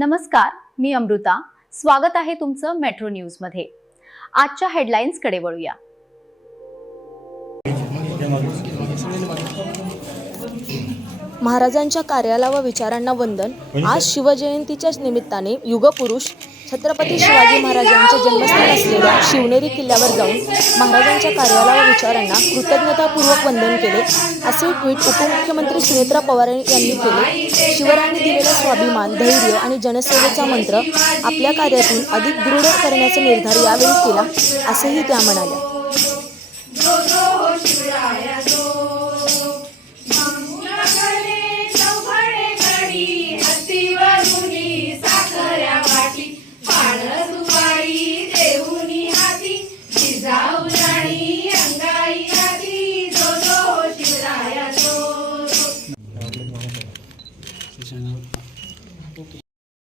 नमस्कार, मी अमृता. स्वागत आहे तुमचं मेट्रो न्यूज मध्ये. आजच्या हेडलाईन्स कडे वळूया. महाराजांच्या कार्याला व विचारांना वंदन. आज शिवजयंतीच्या निमित्ताने युगपुरुष छत्रपती शिवाजी महाराजांचे जन्मस्थान असलेल्या शिवनेरी किल्ल्यावर जाऊन महाराजांच्या कार्याला व विचारांना कृतज्ञतापूर्वक वंदन केले, असे ट्विट उपमुख्यमंत्री सुनेत्रा पवार यांनी केले. शिवरायांनी दिलेला स्वाभिमान, धैर्य आणि जनसेवेचा मंत्र आपल्या कार्यातून अधिक दृढ करण्याचा निर्धार यावेळी केला, असेही त्या म्हणाल्या. साखऱ्या वाटी पाळस